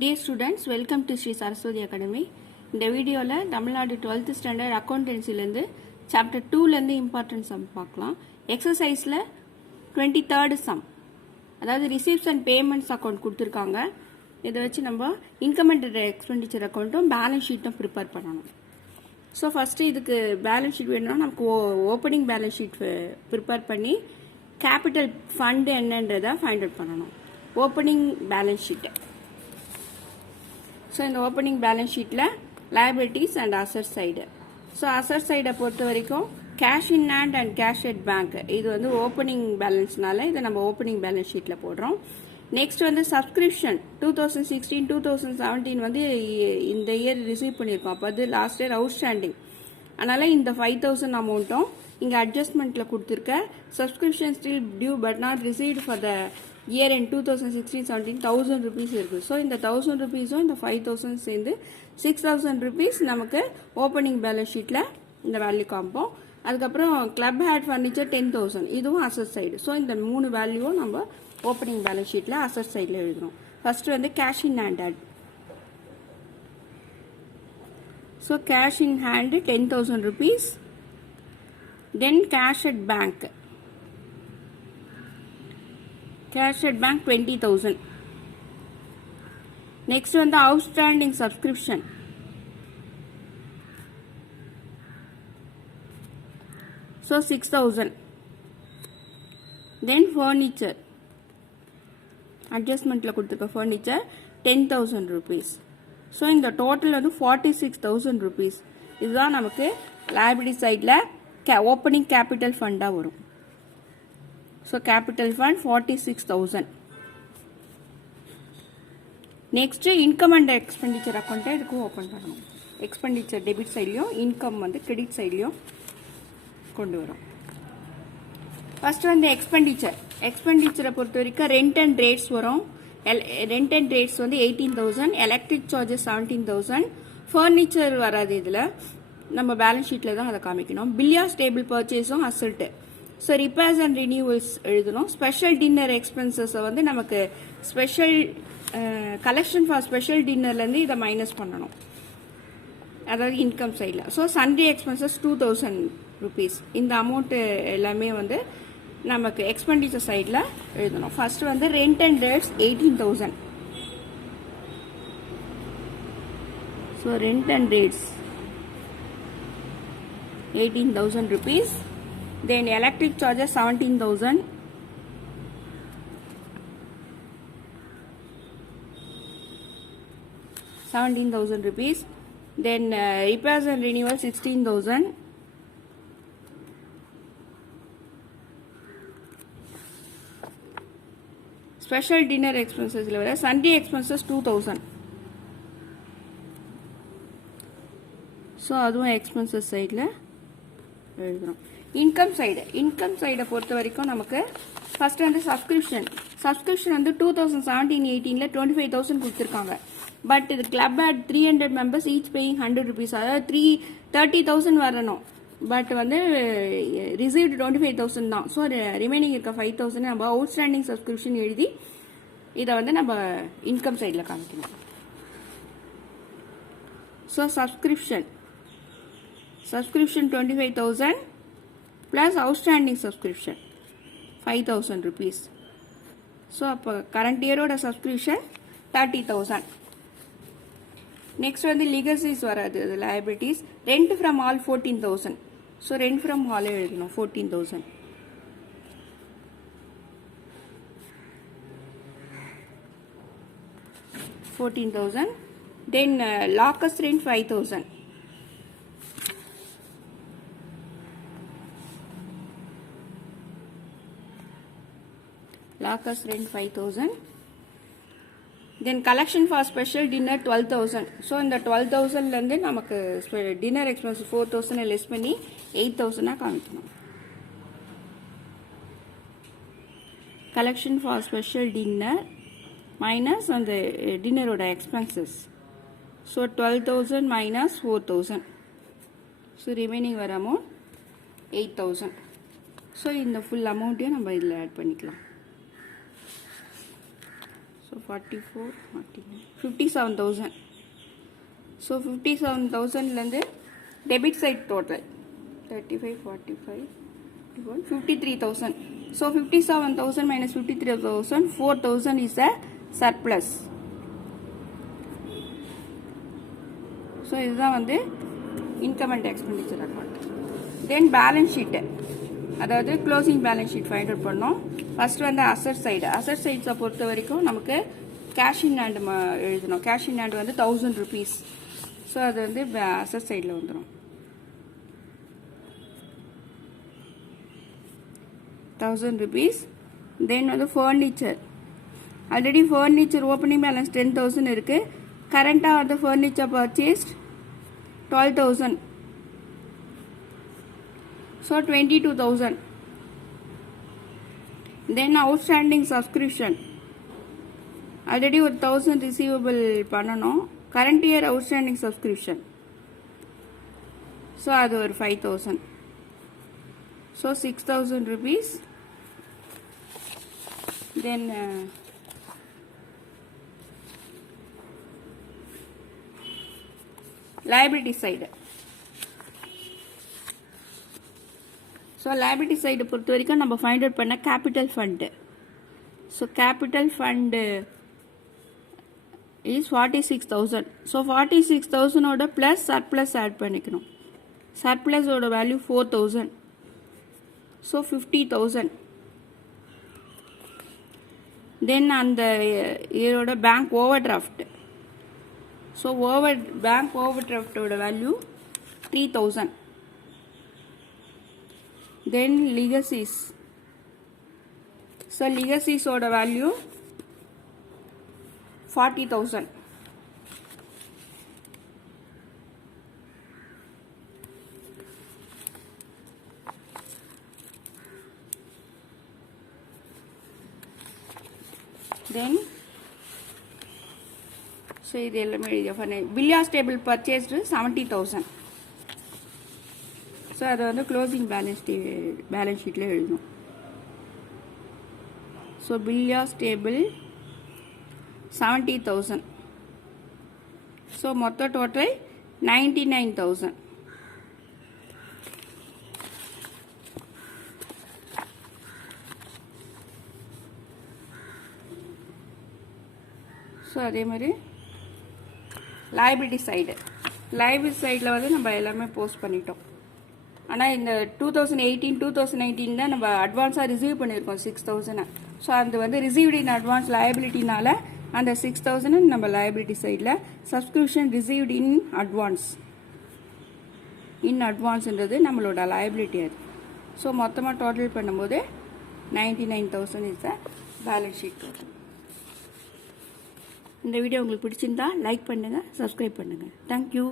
Dear students, welcome to Sri Saraswati Academy. இந்த வீடியோல Tamil Nadu 12th standard அக்கவுண்டன்சில இருந்து சாப்டர் 2ல இருந்து இம்பார்ட்டன்ட் சம் பார்க்கலாம். எக்ஸசைஸ்ல 23rd சம். அதாவது ரிசீவ்ஸ் அண்ட் பேமெண்ட்ஸ் அக்கவுண்ட் கொடுத்திருக்காங்க. இத வச்சு நம்ம இன்கம் அண்ட் எக்ஸ்பெண்டிச்சர் அக்கவுண்ட்டும் பேலன்ஸ் ஷீட்டும் ப்ரிப்பேர் பண்ணனும். சோ ஃபர்ஸ்ட் இதுக்கு பேலன்ஸ் ஷீட் வேணும்னா நமக்கு ஓபனிங் பேலன்ஸ் ஷீட் ப்ரிப்பேர் பண்ணி கேபிட்டல் ஃபண்ட் என்னன்றதை ஃபைண்ட் அவுட் பண்ணனும். Opening balance sheet. So in the opening balance sheet la liabilities and asset side. So asset side பொறுத்த வரைக்கும் cash in hand and cash at bank இது வந்து opening balance நால இத நம்ம opening balance sheetல போடுறோம். Next வந்து subscription 2016 2017 வந்து இந்த year receive பண்ணிருக்கோம். அப்ப அது last year outstanding. அதனால இந்த 5000 அமௌண்ட்டும் இங்க அட்ஜஸ்ட்மென்ட்ல கொடுத்திருக்க subscription still due but not received for the year in 2016-17 1000 rupees இருக்கு. So இந்த 1000 rupees இந்த 5000 சேர்ந்து 6000 rupees நமக்கு opening balance sheetல இந்த வேல்யூ காமிப்போம். அதுக்கப்புறம் club hat furniture 10000 இதுவும் asset side. So இந்த மூணு வேல்யூவும் நம்ம opening balance sheetல asset sideல எழுதுறோம். First வந்து cash in hand. So cash in hand 10000 rupees. Then cash at bank. Cash at bank 20,000. Next one the outstanding subscription. So 6,000. Then furniture. Adjustment la kuduthukka furniture 10,000 rupees. So in the total வந்து 46,000 rupees. இதுதான் நமக்கு liability side ல opening capital fund வரும். So capital fund 46,000. Next income and expenditure account இதுக்கு open பண்ணனும். Expenditure debit sideலயும் income வந்து credit sideலயும் கொண்டு வரோம். First வந்து expenditure. Expenditure பொறுத்த வரைக்கும் rent and rates வரும். Rent and rates வந்து 18,000, electric charges 17,000, furniture வராது இதுல. நம்ம பேலன்ஸ் ஷீட்ல தான் அத காமிக்கணும். Billiards table purchaseம் asset. So repairs and renewals எழுதணும். Special dinner expenses வந்து நமக்கு special collection for special dinnerல இருந்து இத மைனஸ் பண்ணனும். அதாவது இன்கம் சைடுல. So sundry expenses 2000 rupees. இந்த அமௌண்ட் எல்லாமே வந்து நமக்கு எக்ஸ்பெண்டிச்சர் சைடுல எழுதணும். ஃபர்ஸ்ட் வந்து rent and rates 18,000. So rent and rates 18,000 rupees. Then electric charges 17,000. Rupees. Then repairs and renewal 16,000. Special dinner expenses Sunday expenses 2,000. So அதுவும் expenses sideல எழுதுறோம். Income side பொறுத்த வரைக்கும் நமக்கு first வந்து subscription வந்து 2017-18 ல 25,000 கொடுத்திருக்காங்க. பட் இது club had 300 members each paying 100 rupees. அதாவது 30,000 வரணும். பட் வந்து received 25,000 தான். So remaining இருக்க 5,000 நம்ம outstanding subscription எழுதி இத வந்து நம்ம income sideல காமிக்கணும். So subscription 25,000 plus outstanding subscription 5,000 rupees. So current year oda subscription 30,000. Next one the legacies varadu liabilities. Rent from all 14,000. So rent from all எழுதணும் 14,000. Then locus rent 5,000. Locus rent 5,000. Then collection for special dinner 12,000. So in the 12,000 ல இருந்து நமக்கு dinner expense 4,000 less பண்ணி 8,000 காமிக்கணும். Collection for special dinner minus on the dinner ஓட expenses. So 12,000 minus 4,000. So remaining வர amount 8,000. So இந்த full amount நம்ம இதுல add பண்ணிக்கலாம். So 44, 57,000. So 57,000 debit side total 35, 45, 53,000. So 57,000 minus 53,000, 4,000 is a surplus. So this is income and expenditure account. Then balance sheet. அதாவது closing balance sheet find out பண்ணோம். First asset சைட்ஸை பொறுத்த வரைக்கும் நமக்கு கேஷ் இன் ஹேண்ட் எழுதணும். Cash in hand 1000 rupees. So அது asset சைடில் வந்துடும். 1000 rupees. Then furniture. Already furniture opening balance 10,000 இருக்கு. கரண்டாக furniture purchased 12,000. So 22,000. Then outstanding subscription. Already 1,000 receivable பண்ணனும். Current year outstanding subscription. So அது 5,000. So 6,000 rupees. Then liability side. So liability side பொறுத்த வரைக்கும் நம்ம ஃபைண்ட் அவுட் பண்ண capital fund. So capital fund is 46,000. So 46,000 plus surplus add பண்ணிக்கணும். சர்ப்ளஸோட value 4,000. So 50,000. Then அந்த இதோட bank overdraft. So bank ஓவர் டிராஃப்டோட value 3,000. Then legacies. So legacies order value 40,000. Then so Billiard table purchased 70,000. So அதை closing balance ஷீட்டில் எழுதணும். So billiards table 70,000. So மொத்த டோட்டல் 99,000. ஸோ அதே மாதிரி லைபிலிட்டி சைடில் நம்ம எல்லாமே போஸ்ட் பண்ணிட்டோம். ஆனால் இந்த 2018-2019 தான் நம்ம அட்வான்ஸாக ரிசீவ் பண்ணியிருக்கோம் 6,000. ஸோ அது ரிசீவ்டு இன் அட்வான்ஸ் லயபிலிட்டினால அந்த 6,000 நம்ம லயபிலிட்டி சைடில் சப்ஸ்கிரிப்ஷன் ரிசீவ்டு இன் அட்வான்ஸ்ன்றது நம்மளோட லயபிலிட்டி அது. ஸோ மொத்தமாக டோட்டல் பண்ணும்போது 99,000 is the balance sheet total. இந்த வீடியோ உங்களுக்கு பிடிச்சிருந்தா லைக் பண்ணுங்கள், சப்ஸ்கிரைப் பண்ணுங்கள். தேங்க்யூ.